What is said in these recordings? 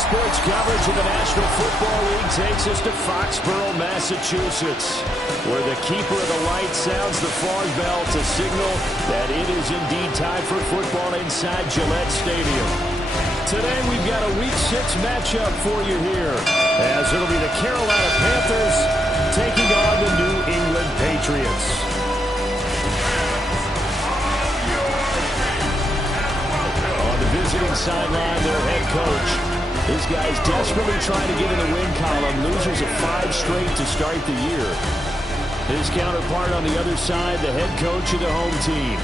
sports coverage of the National Football League takes us to Foxborough, Massachusetts, where the keeper of the light sounds the fog bell to signal that it is indeed time for football inside Gillette Stadium. Today we've got a Week 6 matchup for you here, as it'll be the Carolina Panthers taking on the New England Patriots. On the visiting sideline, their head coach. This guy's desperately trying to get in the win column. Losers of 5 straight to start the year. His counterpart on the other side, the head coach of the home team.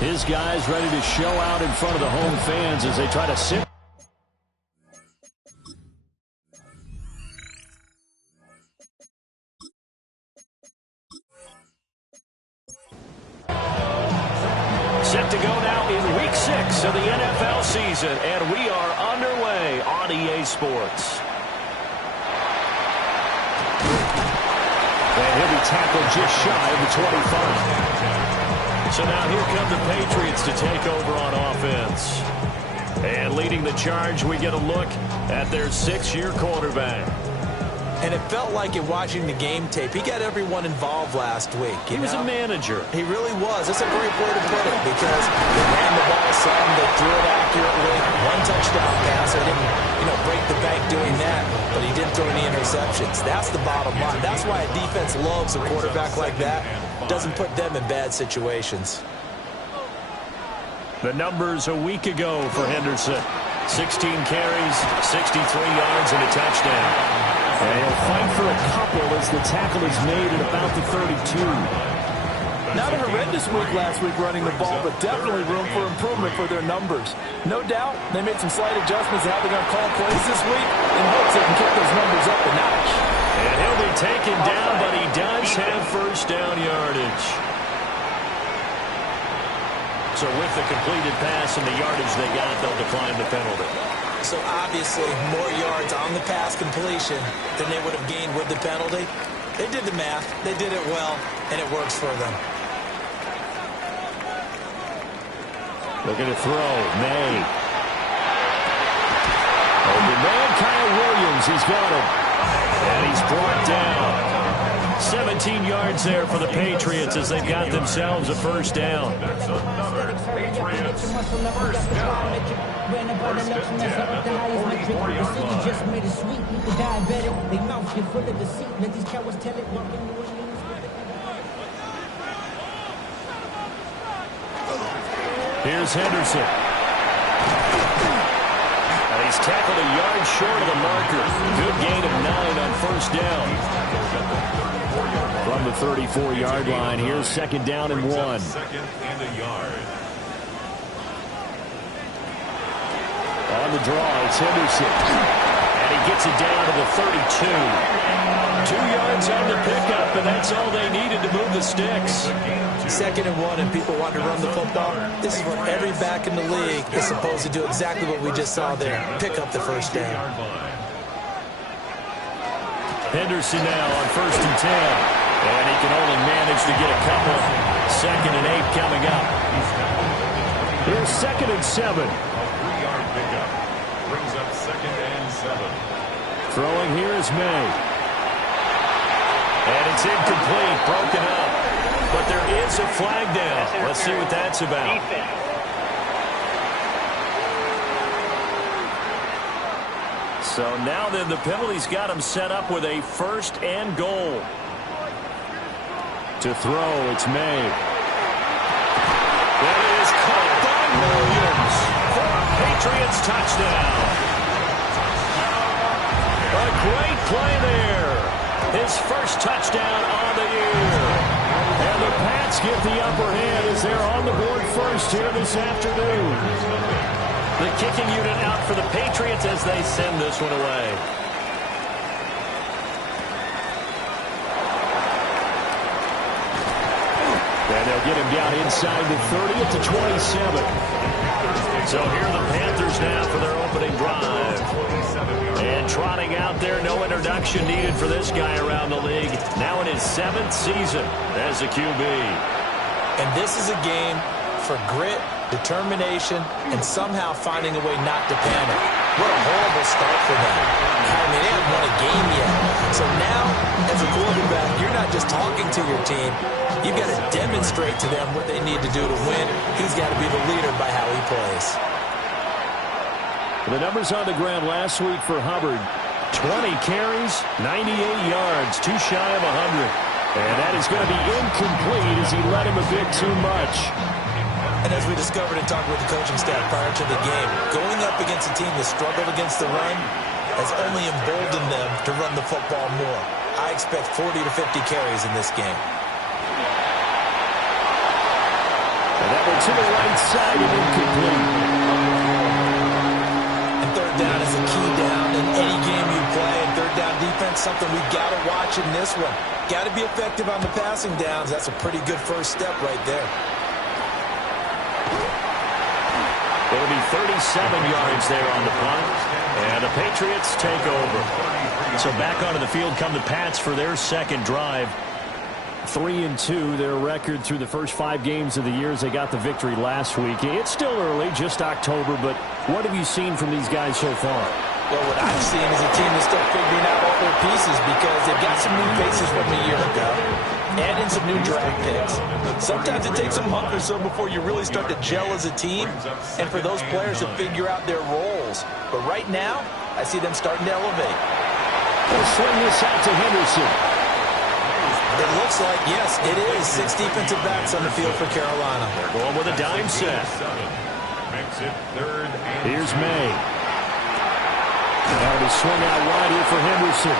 His guys ready to show out in front of the home fans as they try to sit. Set to go now in Week 6 of the NFL season, and we are underway on EA Sports. And he'll be tackled just shy of the 25. So now here come the Patriots to take over on offense. And leading the charge, we get a look at their 6-year quarterback. And it felt like in watching the game tape, he got everyone involved last week. He was a manager. He really was. That's a great way to put it because they ran the ball some, they threw it accurately, 1 touchdown pass. They didn't, break the bank doing that, but he didn't throw any interceptions. That's the bottom line. That's why a defense loves a quarterback like that. Doesn't put them in bad situations. The numbers a week ago for Henderson. 16 carries, 63 yards, and a touchdown. And he'll fight for a couple as the tackle is made at about the 32. Not a horrendous week last week running the ball, but definitely room for improvement for their numbers. No doubt they made some slight adjustments to how they're going to call plays this week in hopes they can kick those numbers up a notch. And he'll be taken down, but he does have first down yardage. So with the completed pass and the yardage they got, they'll decline the penalty. So obviously more yards on the pass completion than they would have gained with the penalty. They did the math. They did it well, and it works for them. Looking to throw. May. Open man, Kyle Williams. He's got him. And he's brought down. 17 yards there for the Patriots as they've got themselves a first down. Patriots, first down. Here's Henderson. And he's tackled a yard short of the marker. Good gain of 9 on first down. From the 34-yard line, here's second down and 1. Second and a yard. On the draw, it's Henderson. And he gets it down to the 32. 2 yards on the pickup, and that's all they needed to move the sticks. Second and 1, and people want to run the football. This is where every back in the league is supposed to do exactly what we just saw there. Pick up the first down. Henderson now on first and 10. And he can only manage to get a couple. Second and 8 coming up. Here's second and 7. 3-yard pickup. Brings up second and 7. Throwing here is May. And it's incomplete, broken up. But there is a flag down. Let's see what that's about. So now then, the penalty's got him set up with a first and goal. To throw, it's May. That is caught by Williams for a Patriots touchdown. A great play there. His first touchdown on the year. And the Pats get the upper hand as they're on the board first here this afternoon. The kicking unit out for the Patriots as they send this one away. And they'll get him down inside the 30 at the 27. So here are the Panthers now for their opening drive. And trotting out there, no introduction needed for this guy around the league. Now in his 7th season as a QB. And this is a game for grit, determination, and somehow finding a way not to panic. What a horrible start for them. I mean, they haven't won a game yet. So now, as a quarterback, you're not just talking to your team. You've got to demonstrate to them what they need to do to win. He's got to be the leader by how he plays. The numbers on the ground last week for Hubbard. 20 carries, 98 yards, too shy of 100. And that is going to be incomplete as he led him a bit too much. And as we discovered in talking with the coaching staff prior to the game, going up against a team that struggled against the run has only emboldened them to run the football more. I expect 40 to 50 carries in this game. And that one to the right side and incomplete. And third down is a key down in any game you play. And third down defense, something we've got to watch in this one. Got to be effective on the passing downs. That's a pretty good first step right there. It'll be 37 yards there on the punt. And the Patriots take over. So back onto the field come the Pats for their second drive. 3-2, their record through the first 5 games of the year as they got the victory last week. It's still early, just October, but what have you seen from these guys so far? Well, what I've seen is a team that's still figuring out all their pieces because they've got some new faces from a year ago. Add in some new draft picks. Sometimes it takes a month or so before you really start to gel as a team and for those players to figure out their roles. But right now, I see them starting to elevate. They'll swing this out to Henderson. It looks like, yes, it is. 6 defensive backs on the field for Carolina. They're going with a dime set. Here's May. Now to swing out wide here for Henderson.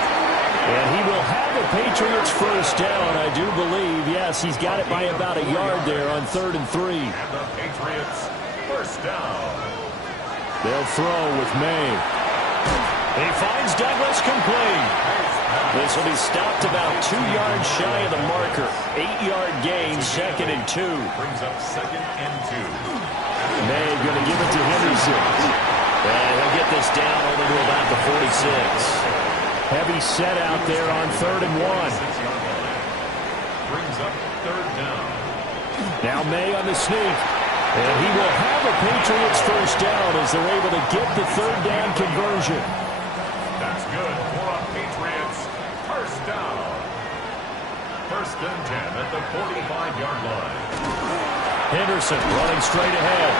And he will have the Patriots first down, I do believe. Yes, he's got it by about a yard there on 3rd and 3. And the Patriots first down. They'll throw with May. He finds Douglas complete. This will be stopped about 2 yards shy of the marker. 8-yard gain, 2nd and 2. Brings up 2nd and 2. May going to give it to Henderson. And he'll get this down only to about the 46. Heavy set out there on 3rd and 1. Brings up 3rd down. Now May on the sneak. And he will have a Patriots first down as they're able to get the 3rd down conversion. That's good for a Patriots first down. 1st and 10 at the 45-yard line. Henderson running straight ahead.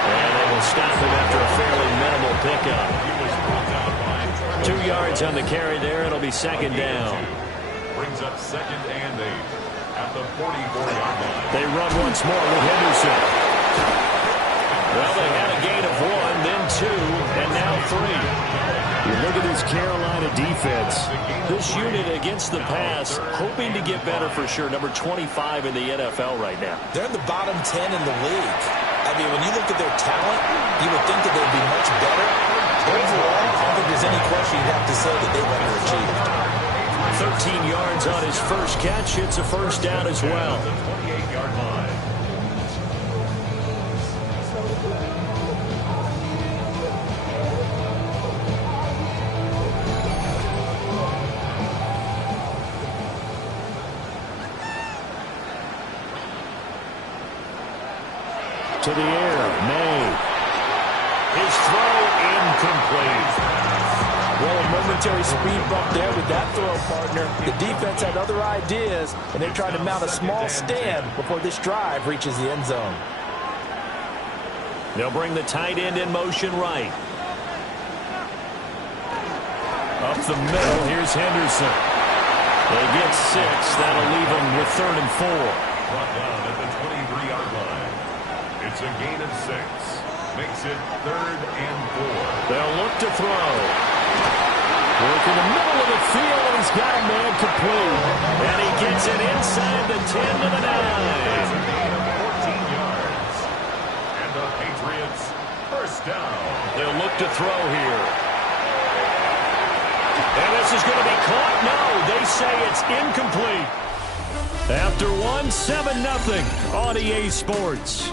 And they will stop him after a fairly minimal pickup. He was brought down by 2 yards on the carry there. It'll be 2nd down. Brings up 2nd and 8 at the 44-yard line. They run once more with Henderson. Well, they had a gain of 1, then 2, and now 3. You look at this Carolina defense. This unit against the pass, hoping to get better for sure. Number 25 in the NFL right now. They're in the bottom 10 in the league. I mean, when you look at their talent, you would think that they'd be much better. Overall, I don't think there's any question you'd have to say that they've underachieved. 13 yards on his first catch. It's a first down as well. The 28-yard line. To the air, May. His throw incomplete. Well, a momentary speed bump there with that throw, partner. The defense had other ideas, and they're trying to mount a small stand before this drive reaches the end zone. They'll bring the tight end in motion right. Up the middle, here's Henderson. They get 6. That'll leave them with 3rd and 4. Brought down at the 23-yard line. It's a gain of 6. Makes it 3rd and 4. They'll look to throw. Work in the middle of the field, and he's got a man complete. And he gets it inside the 10 to the 9. That's a gain of 14 yards. And the Patriots first down. They'll look to throw here. And this is going to be caught. No, they say it's incomplete. After 1, 7-0 on EA Sports.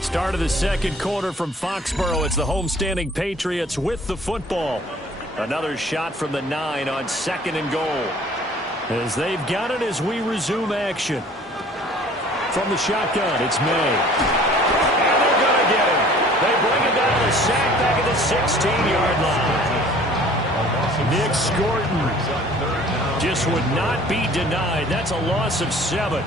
Start of the second quarter from Foxborough. It's the homestanding Patriots with the football. Another shot from the 9 on 2nd and goal. As they've got it as we resume action. From the shotgun, it's May. And they're going to get him. They bring him down to a sack back at the 16-yard line. Nick Scorton just would not be denied. That's a loss of 7.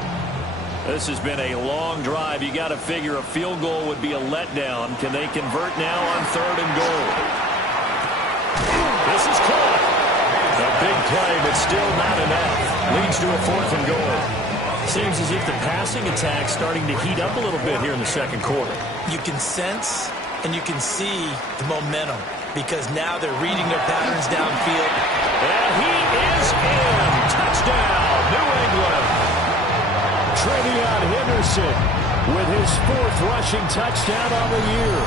This has been a long drive. You got to figure a field goal would be a letdown. Can they convert now on 3rd and goal? This is caught. A big play, but still not enough. Leads to a 4th and goal. Seems as if the passing attack's starting to heat up a little bit here in the second quarter. You can sense and you can see the momentum because now they're reading their patterns downfield. And he is in. Touchdown, New England. Trevion Henderson with his 4th rushing touchdown on the year.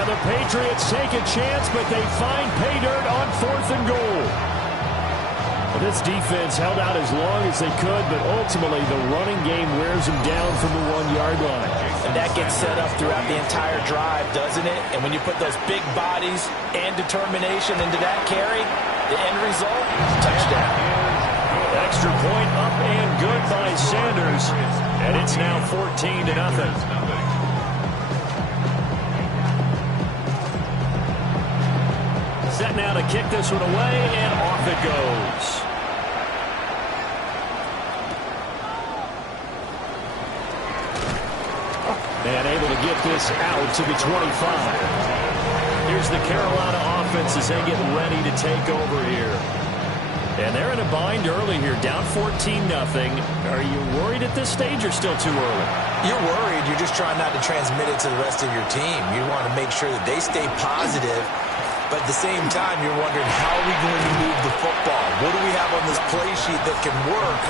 And the Patriots take a chance, but they find pay dirt on 4th and goal. Well, this defense held out as long as they could, but ultimately the running game wears them down from the 1-yard line. And that gets set up throughout the entire drive, doesn't it? And when you put those big bodies and determination into that carry, the end result, touchdown. Extra point up and good by Sanders. And it's now 14-0. Set now to kick this one away, and off it goes. And able to get this out to the 25. Here's the Carolina offense as they get ready to take over here. And they're in a bind early here, down 14-0. Are you worried at this stage or still too early? You're worried. You're just trying not to transmit it to the rest of your team. You want to make sure that they stay positive. But at the same time, you're wondering, how are we going to move the football? What do we have on this play sheet that can work?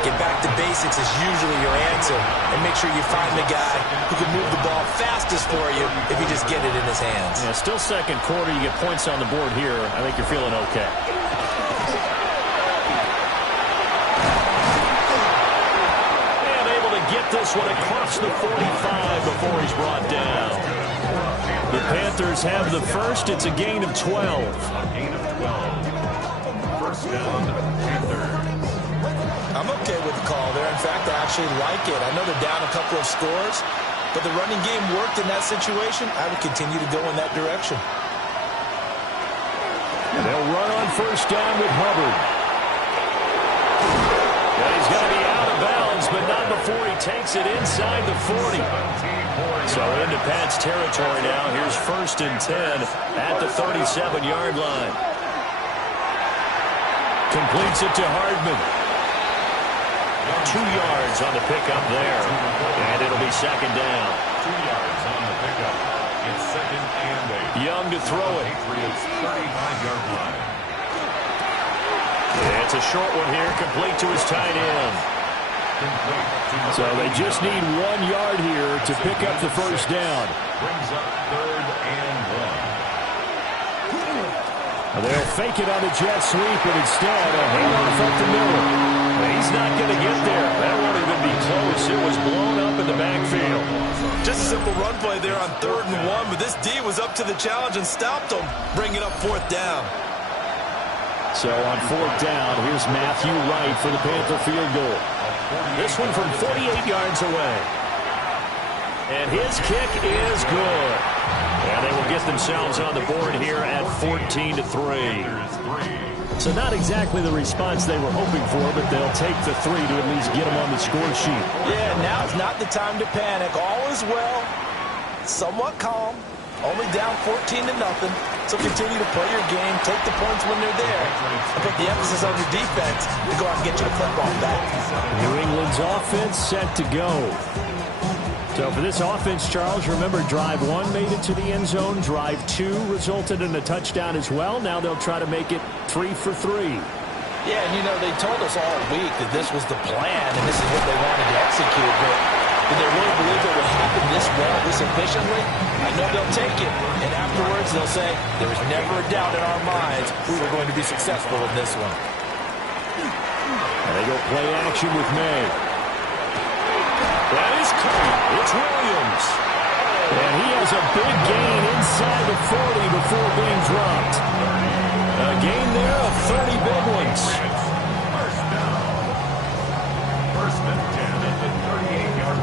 Get back to basics is usually your answer. And make sure you find the guy who can move the ball fastest for you if you just get it in his hands. Yeah, still second quarter. You get points on the board here. I think you're feeling okay. And able to get this one across the 45 before he's brought down. The Panthers have the first. It's a gain of 12. A gain of 12. First down, Panthers. I'm okay with the call there. In fact, I actually like it. I know they're down a couple of scores, but the running game worked in that situation. I would continue to go in that direction. And they'll run on first down with Hubbard. And he's going to be out of bounds, but not before he takes it inside the 40. So into Pat's territory now. Here's 1st and 10 at the 37-yard line. Completes it to Hardman. 2 yards on the pickup there. And it'll be 2nd down. 2 yards on the pickup. It's 2nd and 8. Young to throw it. Patriots 35-yard line. It's a short one here, complete to his tight end. So they just need 1 yard here to pick up the first down. Brings up 3rd and 1. They'll fake it on the jet sweep, and instead a handoff up the middle. He's not going to get there. That won't even be close. It was blown up in the backfield. Just a simple run play there on 3rd and 1, but this D was up to the challenge and stopped him, bringing up 4th down. So on 4th down, here's Matthew Wright for the Panther field goal. This one from 48 yards away. And his kick is good. And they will get themselves on the board here at 14-3. So not exactly the response they were hoping for, but they'll take the 3 to at least get them on the score sheet. Yeah, now's not the time to panic. All is well, somewhat calm, only down 14-0. So continue to play your game, take the points when they're there, and put the emphasis on your defense to go out and get your football back. New England's offense set to go. So for this offense, Charles, remember drive 1 made it to the end zone. Drive 2 resulted in a touchdown as well. Now they'll try to make it 3 for 3. Yeah, and you know, they told us all week that this was the plan and this is what they wanted to execute, but did they really believe it would happen this well, this efficiently? I know they'll take it, and afterwards they'll say, there was never a doubt in our minds we were going to be successful in this one. And they go play action with May. That is caught. It's Williams. And he has a big gain inside the 40 before being dropped. A gain there of 30 big ones. First down. 1st and 10 at the 38-yard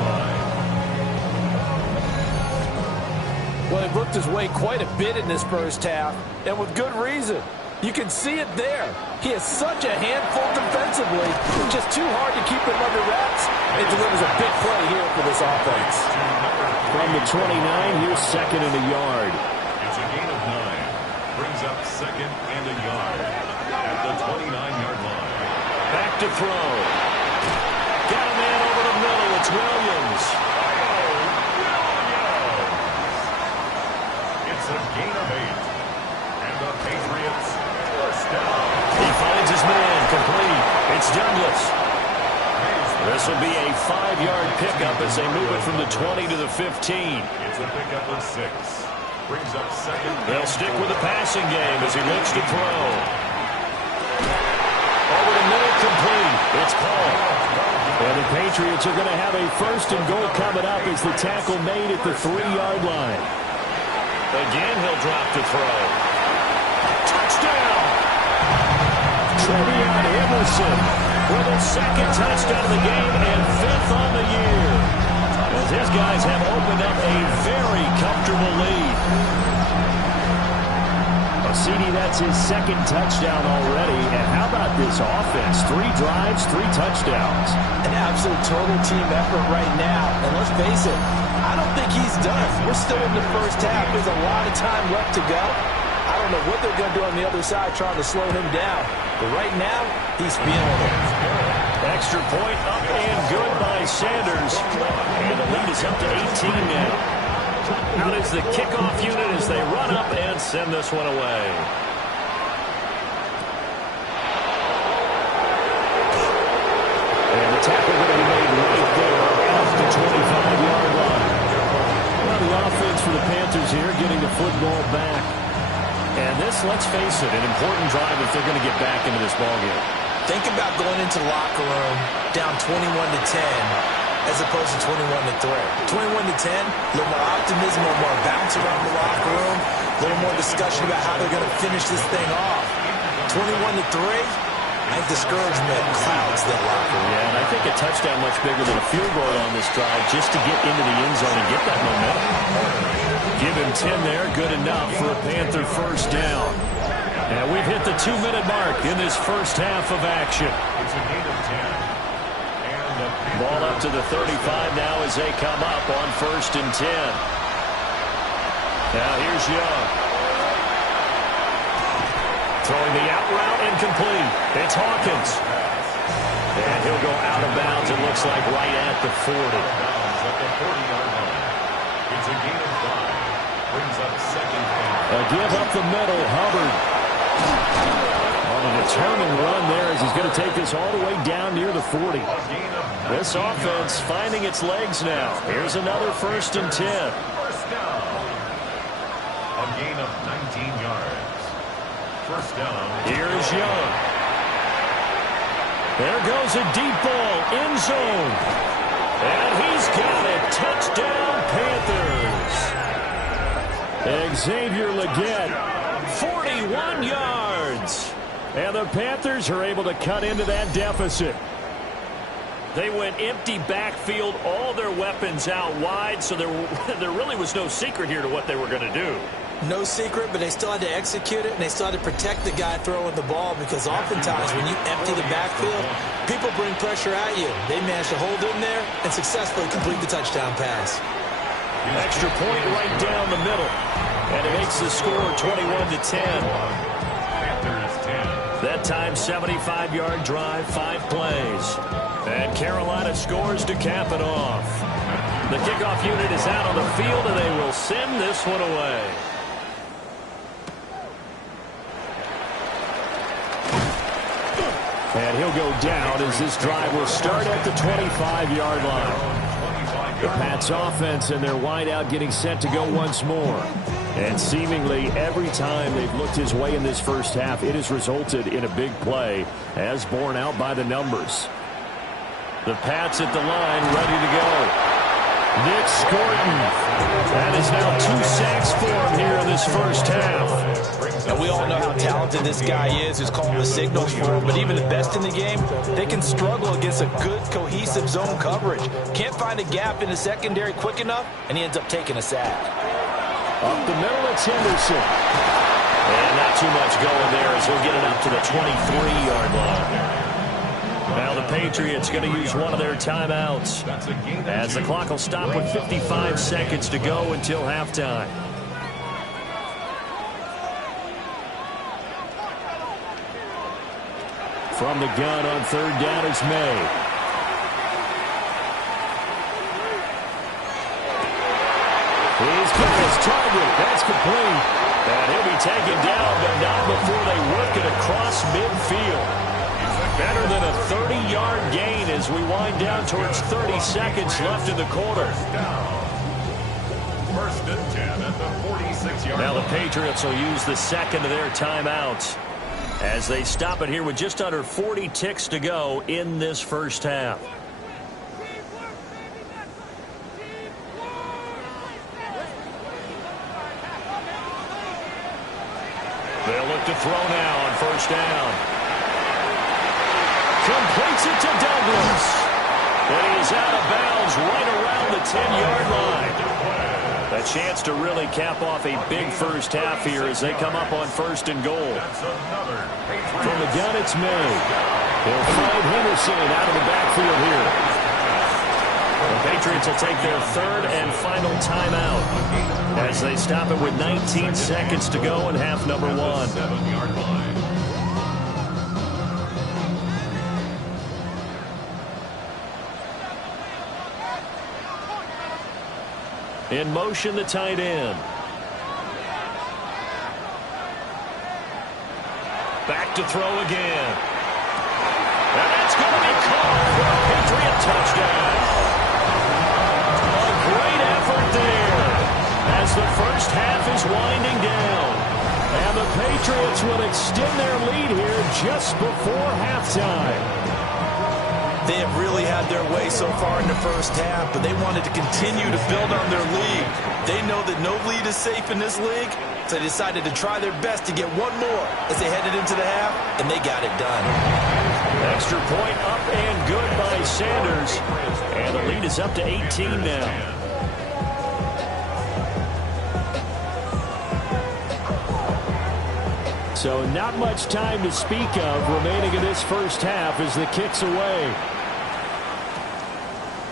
worked his way quite a bit in this first half, and with good reason. You can see it there. He is such a handful defensively, just too hard to keep him under wraps. It delivers a big play here for this offense. From the 29, here's second and a yard. It's a gain of 9. Brings up second and a yard at the 29-yard line. Back to throw. Got a man over the middle. It's Williams. It's a gain of 8. And the Patriots first down. He finds his man. Complete. It's Douglas. This will be a 5-yard pickup as they move it from the 20 to the 15. It's a pickup of 6. Brings up second. They'll stick with the passing game as he looks to throw. Over the middle, complete. It's called. And the Patriots are going to have a first and goal coming up as the tackle made at the 3-yard line. Again, he'll drop to throw. Touchdown! Trevion Emerson with his second touchdown of the game and 5th on the year. As his guys have opened up a very comfortable lead. CD, that's his second touchdown already. And how about this offense? 3 drives, 3 touchdowns. An absolute total team effort right now. And let's face it, I don't think he's done. We're still in the first half. There's a lot of time left to go. I don't know what they're going to do on the other side trying to slow him down. But right now, he's feeling it. Extra point up and good by Sanders. And the lead is up to 18 now. Out is the kickoff unit as they run up and send this one away. And the tackle going to be made right there off the 25-yard line. Well, the offense for the Panthers here getting the football back. And this, let's face it, an important drive if they're going to get back into this ballgame. Think about going into the locker room down 21-10 as opposed to 21-3. 21-10, a little more optimism, a little more bounce around the locker room, a little more discussion about how they're going to finish this thing off. 21-3, I think discouragement clouds that locker room. Yeah, and I think a touchdown much bigger than a field goal on this drive just to get into the end zone and get that momentum. Give him 10 there, good enough for a Panther first down. And we've hit the 2-minute mark in this first half of action. It's a gain of 10. Ball up to the 35 now as they come up on 1st and 10. Now here's Young. Throwing the out route incomplete. It's Hawkins. And he'll go out of bounds, it looks like, right at the 40. At the 40-yard line. It's a gain of 5. Brings up second and A give up the middle, Hubbard. On a determined run there as he's going to take this all the way down near the 40. This offense finding its legs now. Here's another 1st and 10. first down. A gain of 19 yards. First down. Here's Young. There goes a deep ball, end zone. And he's got it. Touchdown, Panthers. Xavier Legette, 41 yards. And the Panthers are able to cut into that deficit. They went empty backfield, all their weapons out wide, so there really was no secret here to what they were going to do. No secret, but they still had to execute it, and they still had to protect the guy throwing the ball, because oftentimes when you empty the backfield, people bring pressure at you. They managed to hold in there and successfully complete the touchdown pass. Extra point right down the middle, and it makes the score 21-10. Panthers 10. That time, 75-yard drive, 5 plays. And Carolina scores to cap it off. The kickoff unit is out on the field, and they will send this one away. And he'll go down as this drive will start at the 25-yard line. The Pats offense and their wideout getting set to go once more. And seemingly every time they've looked his way in this first half, it has resulted in a big play, as borne out by the numbers. The Pats at the line, ready to go. Nick Scorton. That is now 2 sacks for him here in this first half. And we all know how talented this guy is, who's calling the signals for him. But even the best in the game, they can struggle against a good, cohesive zone coverage. Can't find a gap in the secondary quick enough, and he ends up taking a sack. Up the middle, it's Henderson. And not too much going there as he'll get it up to the 23-yard line. Now the Patriots going to use one of their timeouts as the clock will stop with 55 seconds to go until halftime. From the gun on third down is May. He's got his target. That's complete. And he'll be taken down, but not before they work it across midfield. Better than a 30-yard gain as we wind down towards 30 seconds left in the quarter. First and 10 at the 46-yard line. Now the Patriots will use the second of their timeouts as they stop it here with just under 40 ticks to go in this first half. They'll look to throw now on first down. Completes it to Douglas. And he's out of bounds right around the 10-yard line. A chance to really cap off a big first half here as they come up on first and goal. From the gun, it's May. They'll find Henderson out of the backfield here. The Patriots will take their third and final timeout as they stop it with 19 seconds to go in half number one. 7-yard line. In motion, the tight end. Back to throw again. And that's going to be caught for a Patriot touchdown. A great effort there as the first half is winding down. And the Patriots will extend their lead here just before halftime. They have really had their way so far in the first half, but they wanted to continue to build on their lead. They know that no lead is safe in this league, so they decided to try their best to get one more as they headed into the half, and they got it done. Extra point up and good by Sanders, and the lead is up to 18 now. So not much time to speak of remaining in this first half as the kick's away.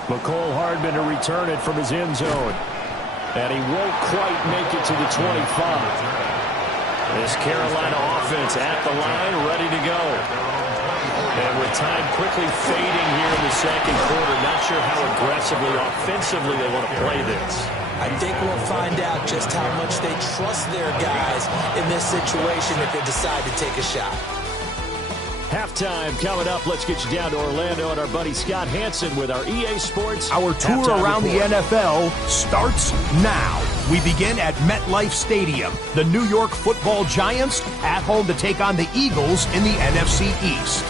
McCole Hardman to return it from his end zone. And he won't quite make it to the 25. This Carolina offense at the line, ready to go. And with time quickly fading here in the second quarter, not sure how aggressively, offensively they want to play this. I think we'll find out just how much they trust their guys in this situation if they decide to take a shot. Halftime coming up. Let's get you down to Orlando and our buddy Scott Hansen with our EA Sports. Our tour around the NFL starts now. We begin at MetLife Stadium. The New York Football Giants at home to take on the Eagles in the NFC East.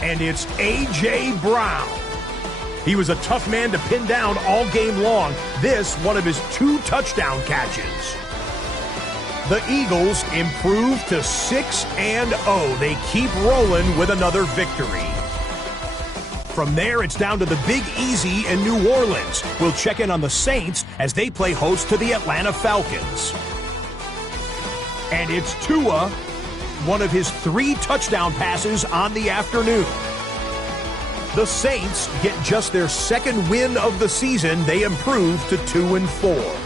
And it's A.J. Brown. He was a tough man to pin down all game long. This, one of his 2 touchdown catches. The Eagles improve to 6-0. They keep rolling with another victory. From there, it's down to the Big Easy in New Orleans. We'll check in on the Saints as they play host to the Atlanta Falcons. And it's Tua, one of his 3 touchdown passes on the afternoon. The Saints get just their second win of the season. They improve to 2-4.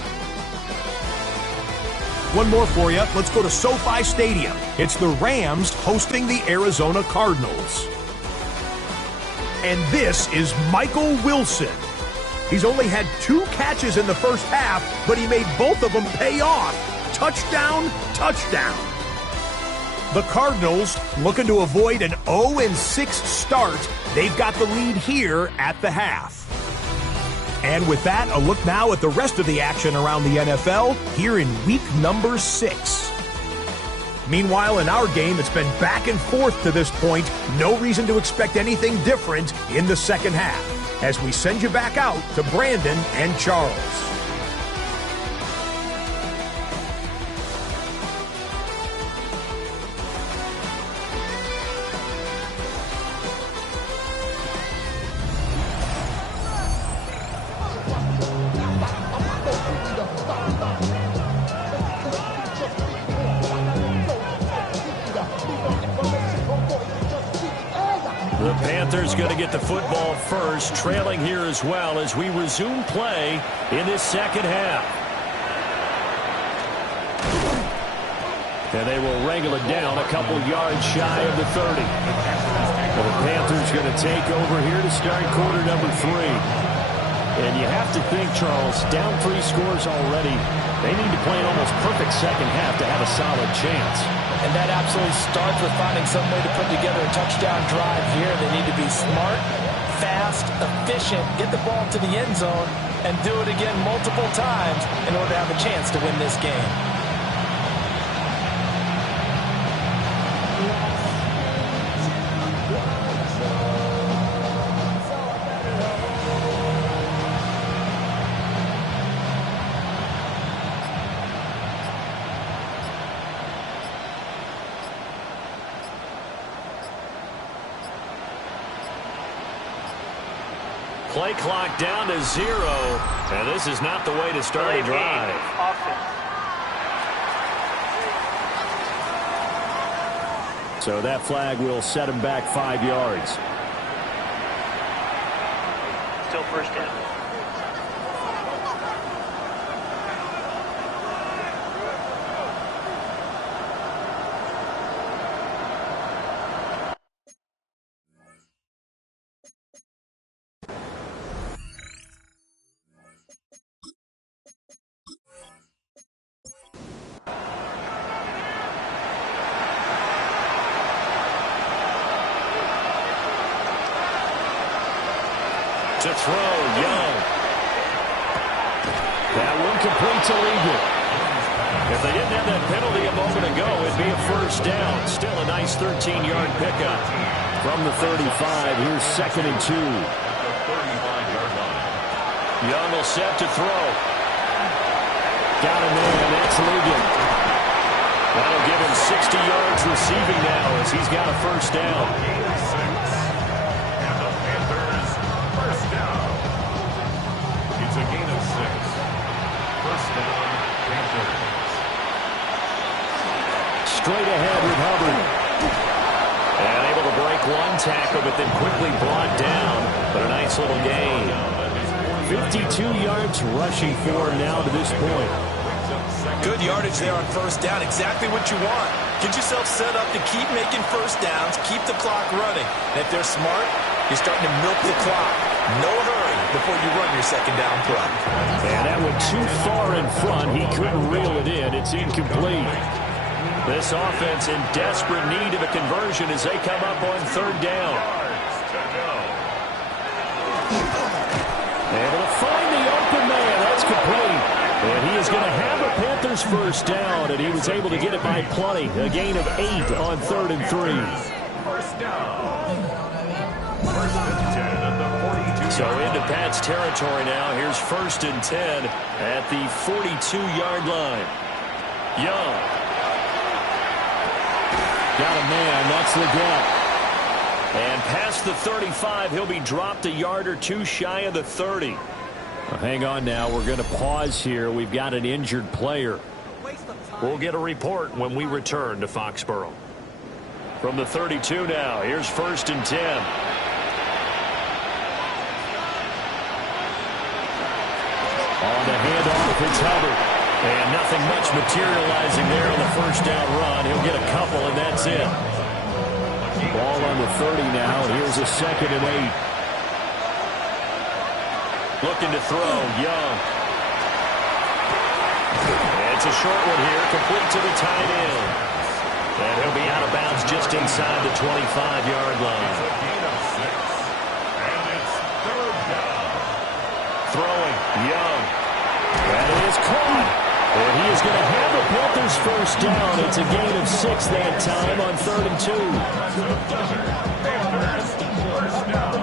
One more for you. Let's go to SoFi Stadium. It's the Rams hosting the Arizona Cardinals. And this is Michael Wilson. He's only had 2 catches in the first half, but he made both of them pay off. Touchdown, touchdown. The Cardinals looking to avoid an 0-6 start. They've got the lead here at the half. And with that, a look now at the rest of the action around the NFL here in week number 6. Meanwhile, in our game, it's been back and forth to this point. No reason to expect anything different in the second half. As we send you back out to Brandon and Charles. The Panthers going to get the football first, trailing here as well as we resume play in this second half. And they will wrangle it down a couple yards shy of the 30. Well, the Panthers going to take over here to start quarter number 3. And you have to think, Charles, down 3 scores already. They need to play an almost perfect second half to have a solid chance. And that absolutely starts with finding some way to put together a touchdown drive here. They need to be smart, fast, efficient, get the ball to the end zone, and do it again multiple times in order to have a chance to win this game. Play clock down to 0, and this is not the way to start a drive. So that flag will set him back 5 yards. Still first down. To throw, Young. That one completes illegal. If they didn't have that penalty a moment ago, it'd be a first down. Still a nice 13-yard pickup. From the 35, here's 2nd and 2. Young will set to throw. Got him in, that's legal. That'll give him 60 yards receiving now as he's got a first down. Straight ahead with Hubbard. And able to break one tackle, but then quickly brought down. But a nice little gain. 52 yards rushing for him now to this point. Good yardage there on first down. Exactly what you want. Get yourself set up to keep making first downs, keep the clock running. And if they're smart, you're starting to milk the clock. No hurry before you run your second down play. And that went too far in front. He couldn't reel it in. It's incomplete. This offense in desperate need of a conversion as they come up on third down. Able to find the open man. That's complete. And he is going to have a Panthers first down, and he was able to get it by plenty. A gain of 8 on 3rd and 3. First down. First and 10 at the 42. So into Pat's territory now. Here's 1st and 10 at the 42-yard line. Young. Got a man, that's the gap. And past the 35, he'll be dropped a yard or 2 shy of the 30. Well, hang on now, we're going to pause here. We've got an injured player. We'll get a report when we return to Foxborough. From the 32 now, here's 1st and 10. On the handoff, it's Hubbard. And nothing much materializing there on the first down run. He'll get a couple, and that's it. Ball on the 30 now. Here's a 2nd and 8. Looking to throw, Young. It's a short one here, complete to the tight end. And he'll be out of bounds just inside the 25-yard line. And it's third down. Throwing, Young. That is caught. And he is going to have a Panthers first down. It's a gain of 6 that time on 3rd and 2. Panthers first down.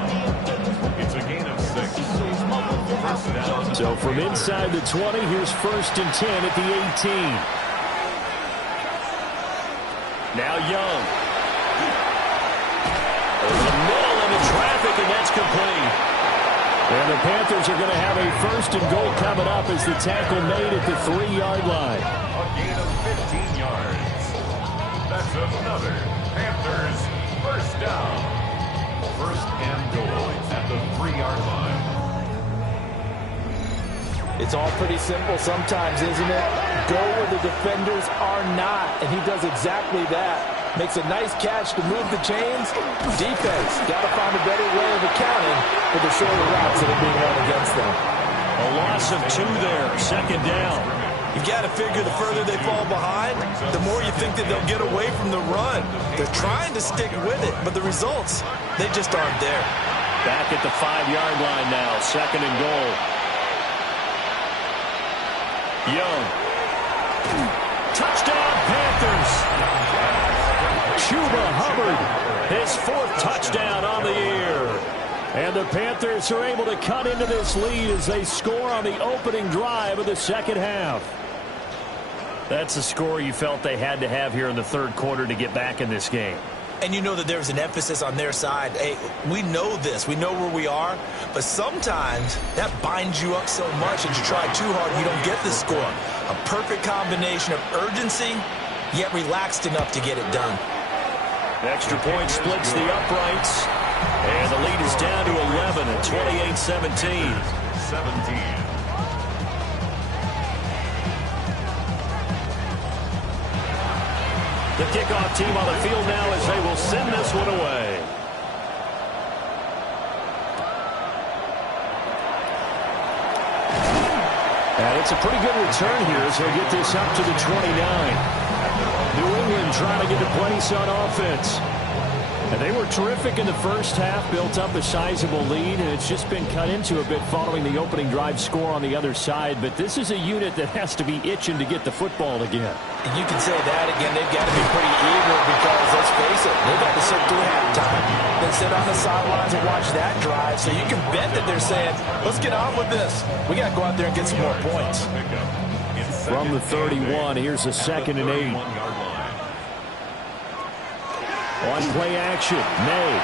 It's a gain of 6. First down. So from inside the 20, here's 1st and 10 at the 18. Now Young. Over the middle into traffic, and that's complete. And the Panthers are going to have a 1st and goal coming up as the tackle made at the 3-yard line. A gain of 15 yards. That's another Panthers first down. First and goal at the 3-yard line. It's all pretty simple sometimes, isn't it? Go where the defenders are not, and he does exactly that. Makes a nice catch to move the chains. Defense got to find a better way of accounting for the shorter routes that are being run against them. A loss of 2 there, second down. You've got to figure the further they fall behind, the more you think that they'll get away from the run. They're trying to stick with it, but the results, they just aren't there. Back at the 5-yard line now, second and goal. Young. Touchdown, Panthers. Chuba Hubbard, his 4th touchdown on the year. And the Panthers are able to cut into this lead as they score on the opening drive of the second half. That's a score you felt they had to have here in the third quarter to get back in this game. And you know that there's an emphasis on their side. Hey, we know this. We know where we are. But sometimes that binds you up so much that you try too hard and you don't get the score. A perfect combination of urgency, yet relaxed enough to get it done. Extra point splits the uprights. And the lead is down to 11 at 28-17. The kickoff team on the field now as they will send this one away. And it's a pretty good return here as they get this up to the 29. New England trying to get a place on offense. And they were terrific in the first half, built up a sizable lead, and it's just been cut into a bit following the opening drive score on the other side. But this is a unit that has to be itching to get the football again. And you can say that again. They've got to be pretty eager because, let's face it, they've got to sit through halftime, then sit on the sidelines and watch that drive. So you can bet that they're saying, let's get on with this. We got to go out there and get some more points. From the 31, here's a 2nd and 8. On play action, May.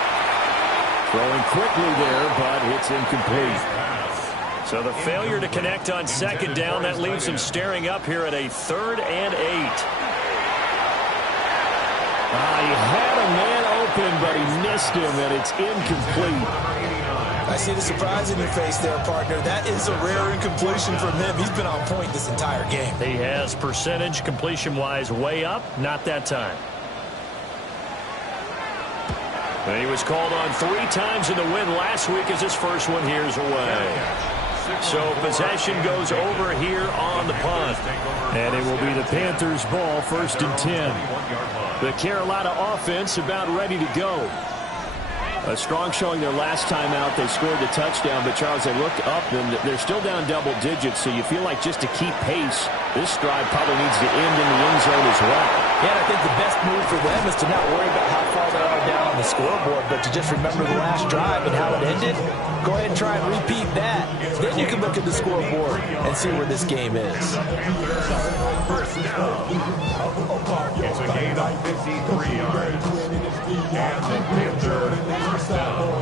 Throwing quickly there, but it's incomplete. So the failure to connect on second down, that leaves him staring up here at a 3rd and 8. He had a man open, but he missed him, and it's incomplete. I see the surprise in your face there, partner. That is a rare incompletion from him. He's been on point this entire game. He has percentage completion-wise way up, not that time. And he was called on 3 times in the win last week as his first one here's away. So possession goes over here on the punt. And it will be the Panthers' ball, 1st and 10. The Carolina offense about ready to go. A strong showing their last time out. They scored the touchdown, but Charles, they look up and they're still down double digits, so you feel like just to keep pace, this drive probably needs to end in the end zone as well. Yeah, and I think the best move for them is to not worry about how far they are down on the scoreboard, but to just remember the last drive and how it ended. Go ahead and try and repeat that. Then you can look at the scoreboard and see where this game is. First down. It's a gain of 53 yards. And the Panthers first down.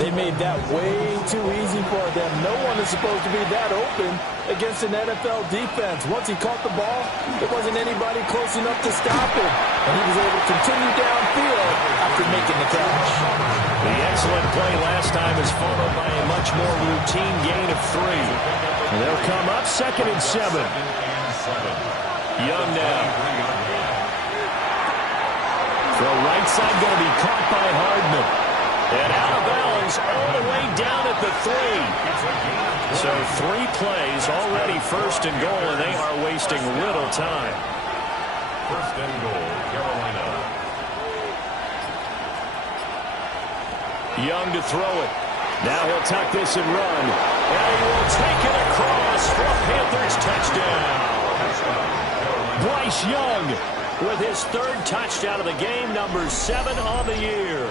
They made that way too easy for them. No one is supposed to be that open against an NFL defense. Once he caught the ball, there wasn't anybody close enough to stop him. And he was able to continue downfield after making the catch. The excellent play last time is followed by a much more routine gain of 3. And they'll come up 2nd and 7. Young now. The right side going to be caught by Hardman. And out of bounds all the way down at the 3. So 3 plays already 1st and goal, and they are wasting little time. 1st and goal, Carolina. Young to throw it. Now he'll tuck this and run. And he will take it across for a Panthers touchdown. Bryce Young with his 3rd touchdown of the game, number 7 on the year.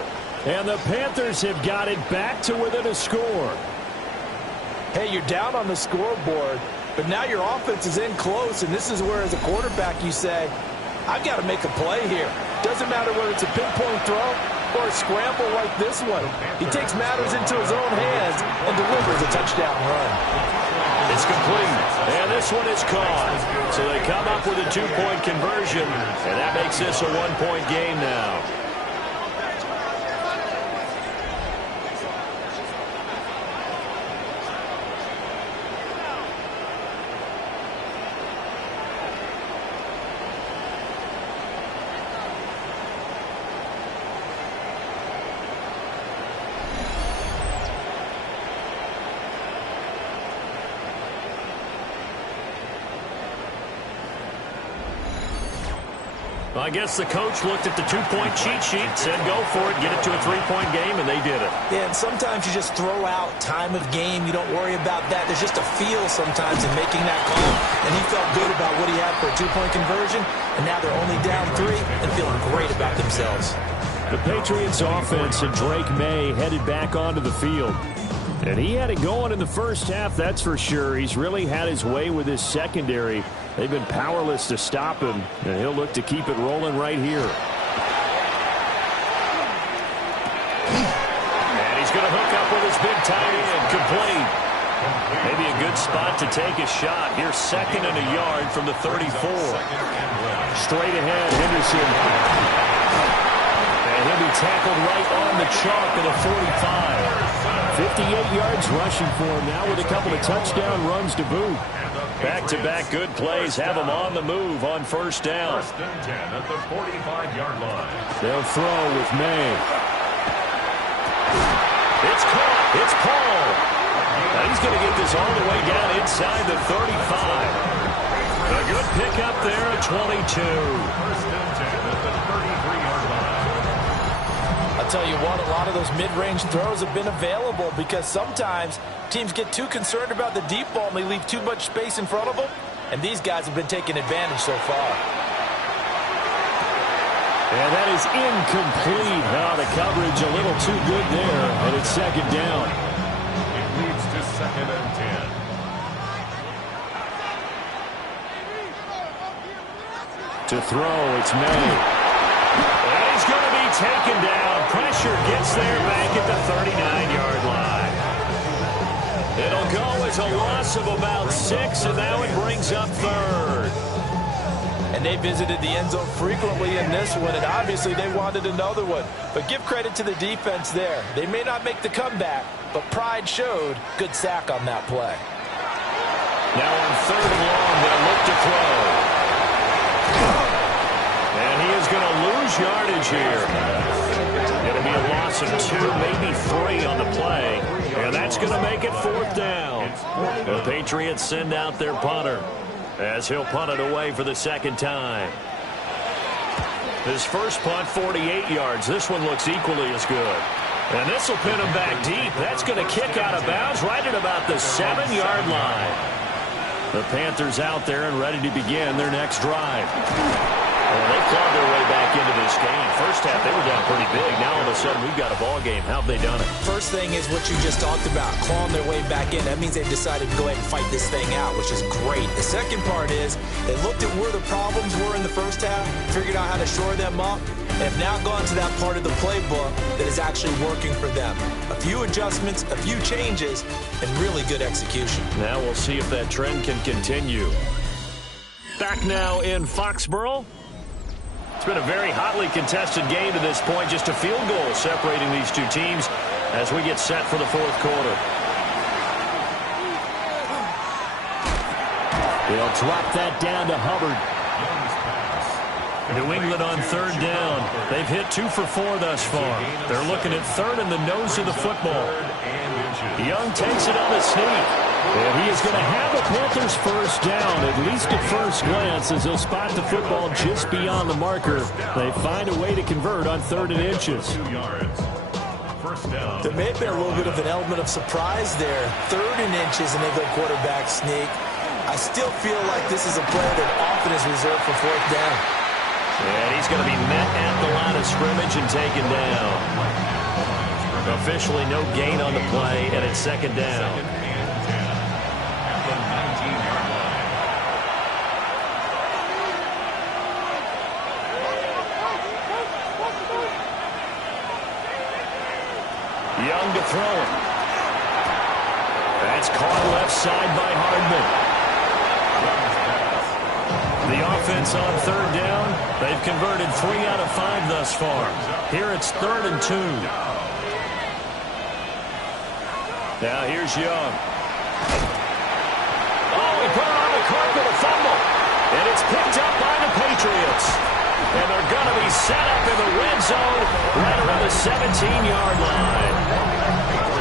And the Panthers have got it back to within a score. Hey, you're down on the scoreboard, but now your offense is in close, and this is where, as a quarterback, you say, I've got to make a play here. Doesn't matter whether it's a pinpoint throw or a scramble like this one. He takes matters into his own hands and delivers a touchdown run. It's complete, and this one is caught. So they come up with a 2-point conversion, and that makes this a 1-point game now. I guess the coach looked at the two-point cheat sheet, said go for it, get it to a three-point game, and they did it. Yeah, and sometimes you just throw out time of game. You don't worry about that. There's just a feel sometimes in making that call, and he felt good about what he had for a two-point conversion, and now they're only down 3 and feeling great about themselves. The Patriots offense and Drake May headed back onto the field. And he had it going in the first half, that's for sure. He's really had his way with his secondary. They've been powerless to stop him, and he'll look to keep it rolling right here. And he's going to hook up with his big tight end, complete. Maybe a good spot to take a shot. Here's 2nd and a yard from the 34. Straight ahead, Henderson. And he'll be tackled right on the chalk at a 45. 58 yards rushing for him now with a couple of touchdown runs to boot. Back-to-back good plays have him on the move on first down. 1st and 10 at the 45-yard line. They'll throw with May. It's caught. It's Paul. Now he's going to get this all the way down inside the 35. A good pickup there at 22. 1st and 10 at the 33-yard line. I'll tell you what, a lot of those mid-range throws have been available because sometimes teams get too concerned about the deep ball and they leave too much space in front of them, and these guys have been taking advantage so far. And that is incomplete. Now the coverage a little too good there, and it's 2nd down. It leads to 2nd and 10. To throw, it's May. And he's going to be taken down. Pressure gets there back at the 39-yard line. It'll go as a loss of about 6, and now it brings up 3rd. And they visited the end zone frequently in this one, and obviously they wanted another one. But give credit to the defense there. They may not make the comeback, but pride showed. Good sack on that play. Now on 3rd and long, they'll look to throw. And he is going to lose yardage here. Going to be a loss of 2, maybe 3 on the play. And that's going to make it 4th down. The Patriots send out their punter as he'll punt it away for the 2nd time. His first punt, 48 yards. This one looks equally as good. And this will pin him back deep. That's going to kick out of bounds right at about the 7-yard line. The Panthers out there and ready to begin their next drive. Well, they clawed their way back into this game. First half, they were down pretty big. Now, all of a sudden, we've got a ball game. How have they done it? First thing is what you just talked about, clawing their way back in. That means they've decided to go ahead and fight this thing out, which is great. The second part is they looked at where the problems were in the first half, figured out how to shore them up, and have now gone to that part of the playbook that is actually working for them. A few adjustments, a few changes, and really good execution. Now we'll see if that trend can continue. Back now in Foxborough. It's been a very hotly contested game to this point. Just a field goal separating these two teams as we get set for the 4th quarter. They'll drop that down to Hubbard. New England on 3rd down. They've hit 2 for 4 thus far. They're looking at 3rd in the nose of the football. Young takes it on the sneak. And he is going to have the Panthers first down, at least at first glance, as he'll spot the football just beyond the marker. They find a way to convert on 3rd and inches. There may have been a little bit of an element of surprise there. 3rd and inches, and they go quarterback sneak. I still feel like this is a play that often is reserved for 4th down. And he's going to be met at the line of scrimmage and taken down. Officially no gain on the play, and it's 2nd down. Young to throw it. That's caught left side by Hardman. The offense on 3rd down. They've converted 3 out of 5 thus far. Here it's 3rd and 2. Now here's Young. Oh, he put it on the carpet, a fumble. And it's picked up by the Patriots. And they're going to be set up in the red zone right around the 17-yard line.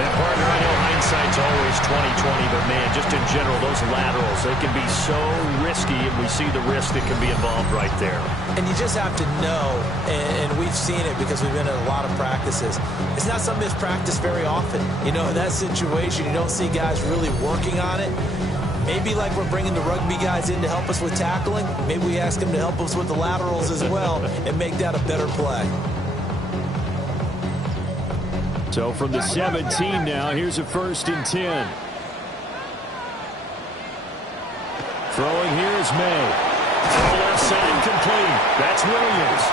And partner, I know hindsight's always 20/20, but man, just in general, those laterals, they can be so risky, and we see the risk that can be involved right there. And you just have to know, and we've seen it because we've been in a lot of practices, it's not something that's practiced very often. You know, in that situation, you don't see guys really working on it. Maybe like we're bringing the rugby guys in to help us with tackling, maybe we ask them to help us with the laterals as well and make that a better play. So from the 17 now, here's a 1st and 10. Throwing here is May. Throw left side complete. That's Williams.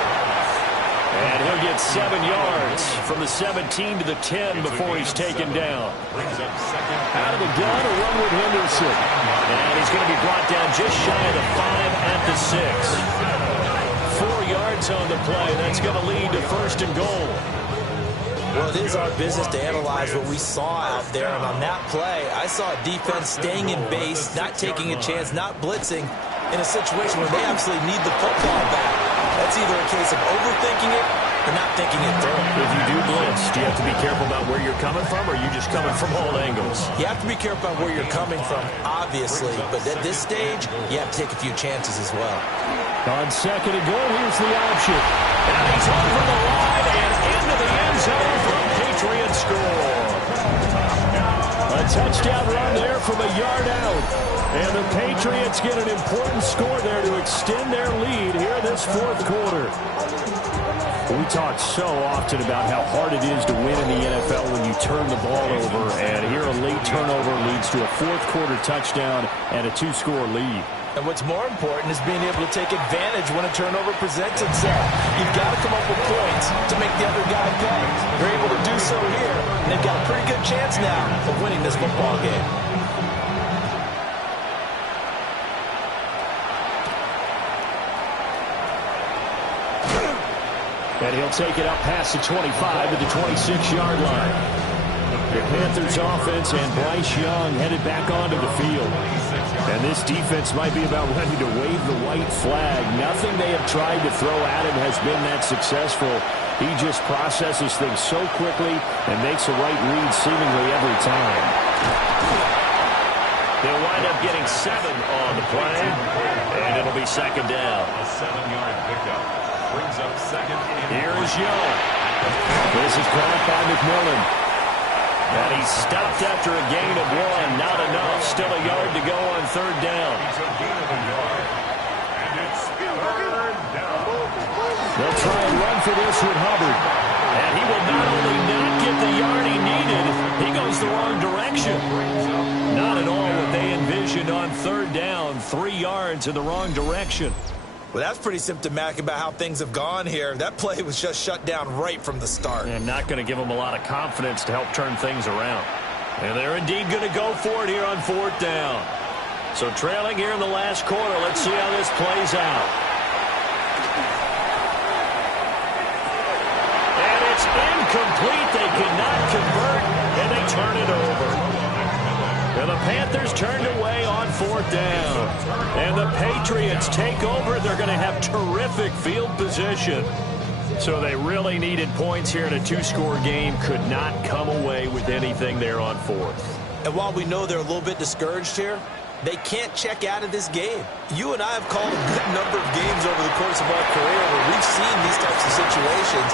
And he'll get 7 yards from the 17 to the 10 before he's taken down. Out of the gun, a run with Henderson. And he's going to be brought down just shy of the 5 at the 6. 4 yards on the play. That's going to lead to 1st and goal. Well, it is our business to analyze what we saw out there, and on that play, I saw a defense staying in base, not taking a chance, not blitzing, in a situation where they absolutely need the football back. That's either a case of overthinking it or not thinking it through. If you do blitz, do you have to be careful about where you're coming from, or are you just coming from all angles? You have to be careful about where you're coming from, obviously, but at this stage, you have to take a few chances as well. On 2nd and goal, here's the option. And he's over the line and into the end zone for a Patriot score. A touchdown run there from a yard out. And the Patriots get an important score there to extend their lead here in this 4th quarter. We talk so often about how hard it is to win in the NFL when you turn the ball over. And here a late turnover leads to a 4th quarter touchdown and a 2-score lead. And what's more important is being able to take advantage when a turnover presents itself. You've got to come up with points to make the other guy pay. They're able to do so here, and they've got a pretty good chance now of winning this football game. And he'll take it up past the 25 to the 26-yard line. The Panthers offense and Bryce Young headed back onto the field. And this defense might be about ready to wave the white flag. Nothing they have tried to throw at him has been that successful. He just processes things so quickly and makes the right read seemingly every time. They'll wind up getting 7 on the play, and it'll be 2nd down. A 7-yard pickup brings up 2nd. Here is Young. This is caught by McMillan. And he's stopped after a gain of 1. Not enough. Still a yard to go on 3rd down. It's a gain of a yard. And it's 3rd down. They'll try and run for this with Hubbard. And he will not only not get the yard he needed, he goes the wrong direction. Not at all what they envisioned on 3rd down. 3 yards in the wrong direction. Well, that's pretty symptomatic about how things have gone here. That play was just shut down right from the start. And not going to give them a lot of confidence to help turn things around. And they're indeed going to go for it here on 4th down. So trailing here in the last quarter, let's see how this plays out. And it's incomplete. They cannot convert, and they turn it over. And the Panthers turned away on 4th down. And the Patriots take over. They're going to have terrific field position. So they really needed points here in a 2-score game. Could not come away with anything there on 4th. And while we know they're a little bit discouraged here, they can't check out of this game. You and I have called a good number of games over the course of our career where we've seen these types of situations.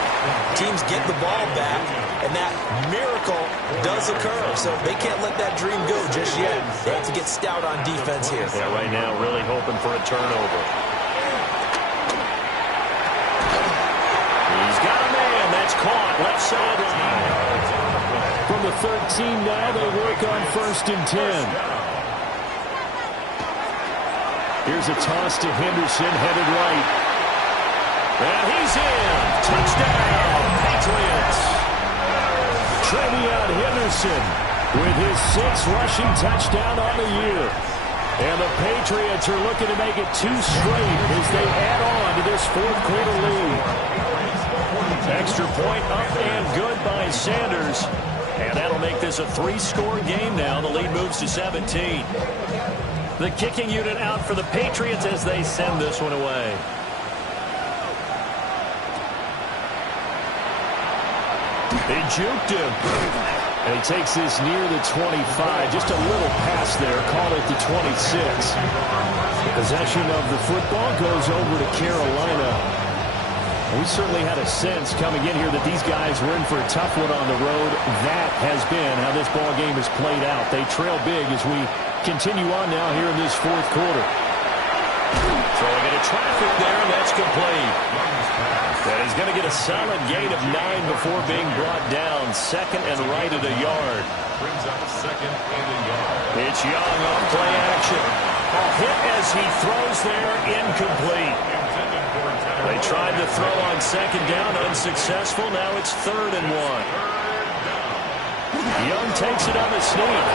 Teams get the ball back, and that miracle does occur. So they can't let that dream go just yet. They have to get stout on defense here. Yeah, right now really hoping for a turnover. He's got a man. That's caught. Left sideline. From the 13 now, they work on 1st and 10. Here's a toss to Henderson, headed right. And he's in. Touchdown, Patriots. Trevion Henderson with his 6th rushing touchdown on the year. And the Patriots are looking to make it 2 straight as they add on to this 4th quarter lead. Extra point up and good by Sanders. And that'll make this a 3-score game now. The lead moves to 17. The kicking unit out for the Patriots as they send this one away. They juked him. And he takes this near the 25. Just a little pass there. Call it the 26. Possession of the football goes over to Carolina. We certainly had a sense coming in here that these guys were in for a tough one on the road. That has been how this ball game has played out. They trail big as we continue on now here in this fourth quarter. Throwing into traffic there, and that's complete. And he's going to get a solid gain of 9 before being brought down. Second and right at a yard. Brings up second and a yard. It's Young on play action. A hit as he throws there, incomplete. They tried to throw on second down, unsuccessful. Now it's 3rd and 1. Young takes it on the sneak.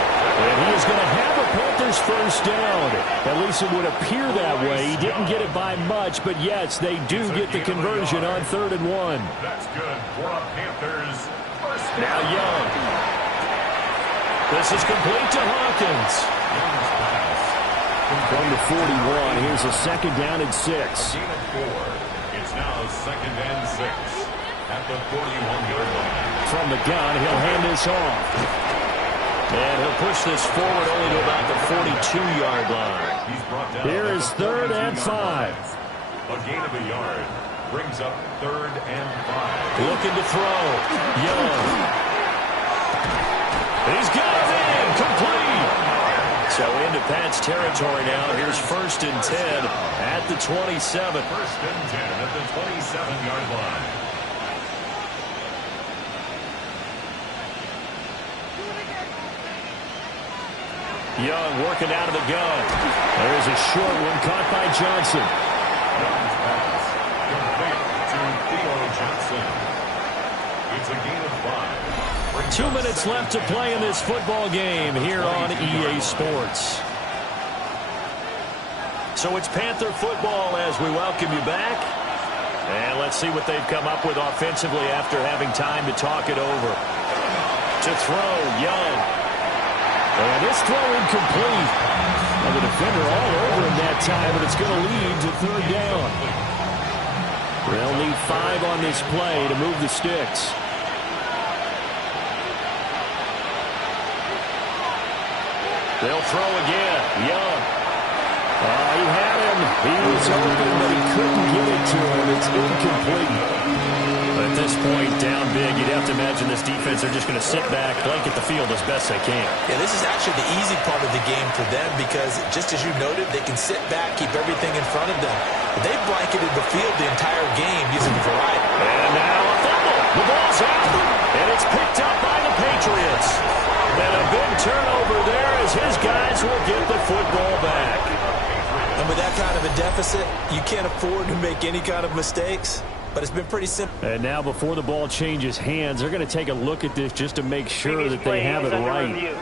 And he is going to have a Panthers first down. At least it would appear that way. He didn't get it by much, but yes, they do get the conversion on 3rd and 1. That's good for a Panthers first down. Now Young. This is complete to Hawkins. From the 41, here's a second down and 6. A gain of 4. It's now 2nd and 6 at the 41-yard line. From the gun, he'll hand this off. And he'll push this forward only to about the 42-yard line. He's brought down. Here is 3rd and 5. A gain of a yard brings up 3rd and 5. Looking to throw. Young. He's got it in. Complete. So into Pat's territory now. Here's 1st and 10 at the 27. 1st and 10 at the 27-yard line. Young working out of the gun. There's a short one caught by Johnson. Young's pass complete to Theo Johnson. It's a gain of 5. 2 minutes left to play in this football game here on EA Sports. So it's Panther football as we welcome you back. And let's see what they've come up with offensively after having time to talk it over. To throw, Young. And this throw incomplete. Now the defender all over him that time, but it's going to lead to 3rd down. They'll need 5 on this play to move the sticks. They'll throw again. Young. He had him. He was open, but he couldn't get it to him. It's incomplete. At this point, down big, you'd have to imagine this defense, they're just going to sit back, blanket the field as best they can. Yeah, this is actually the easy part of the game for them because, just as you noted, they can sit back, keep everything in front of them. But they've blanketed the field the entire game using a variety. And now a fumble. The ball's out, and it's picked up by the Patriots. And a big turnover there as his guys will get the football back. And with that kind of a deficit, you can't afford to make any kind of mistakes. But it's been pretty simple. And now before the ball changes hands, they're going to take a look at this just to make sure that they have it right.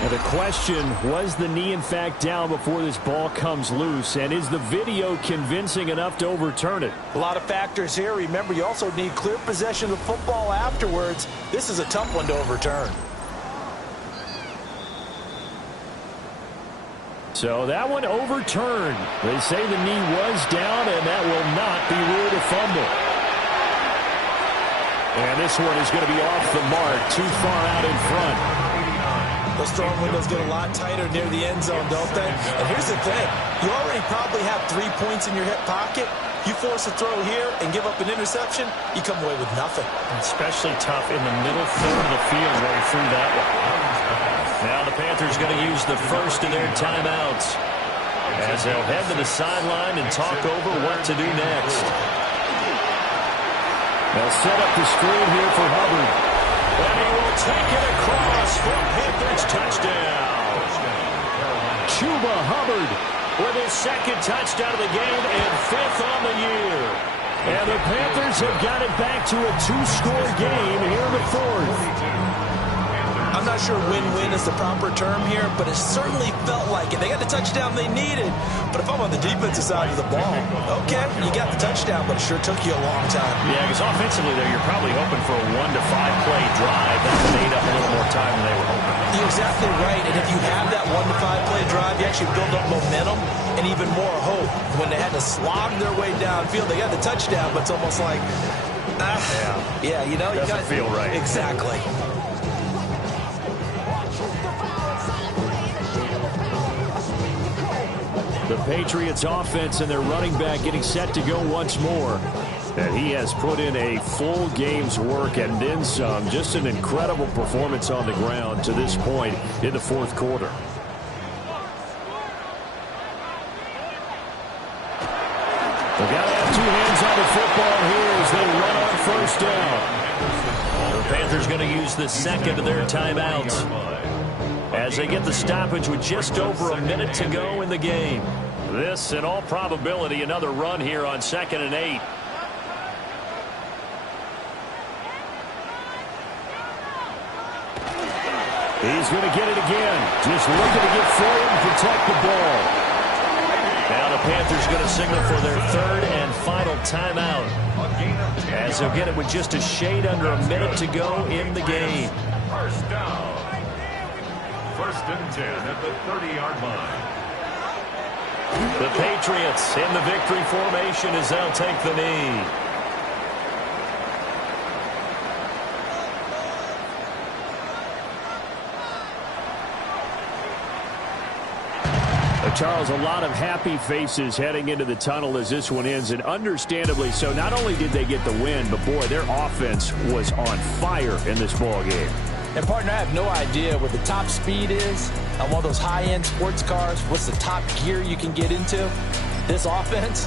And the question, was the knee in fact down before this ball comes loose? And is the video convincing enough to overturn it? A lot of factors here. Remember, you also need clear possession of the football afterwards. This is a tough one to overturn. So that one overturned. They say the knee was down, and that will not be ruled a fumble. And this one is going to be off the mark, too far out in front. Those throwing windows get a lot tighter near the end zone, don't they? And here's the thing. You already probably have 3 points in your hip pocket. You force a throw here and give up an interception, you come away with nothing. Especially tough in the middle third of the field going through that one. Now the Panthers going to use the first of their timeouts as they'll head to the sideline and talk over what to do next. They'll set up the screen here for Hubbard. And he will take it across for Panthers touchdown. Chuba Hubbard with his 2nd touchdown of the game and 5th on the year. And the Panthers have got it back to a 2-score game here in the 4th. I'm not sure win-win is the proper term here, but it certainly felt like it. They got the touchdown they needed. But if I'm on the defensive side of the ball, okay, you got the touchdown, but it sure took you a long time. Yeah, because offensively there, you're probably hoping for a 1 to 5 play drive. That made up a little more time than they were hoping. You're exactly right. And if you have that 1 to 5 play drive, you actually build up momentum and even more hope. When they had to slog their way downfield, they got the touchdown, but it's almost like Yeah, you know, Doesn't feel right. Exactly. The Patriots offense and their running back getting set to go once more. And he has put in a full game's work and then some. Just an incredible performance on the ground to this point in the fourth quarter. They've got to have two hands on the football here as they run on first down. The Panthers going to use the second of their timeouts as they get the stoppage with just over a minute to go in the game. This, in all probability, another run here on 2nd and 8. He's going to get it again. Just looking to get forward and protect the ball. Now the Panthers going to signal for their third and final timeout, as they'll get it with just a shade under a minute to go in the game. First down. 1st and 10 at the 30-yard line. The Patriots in the victory formation as they'll take the knee. Charles, a lot of happy faces heading into the tunnel as this one ends, and understandably so. Not only did they get the win, but boy, their offense was on fire in this ball game. And partner, I have no idea what the top speed is on one of those high-end sports cars. What's the top gear you can get into? This offense,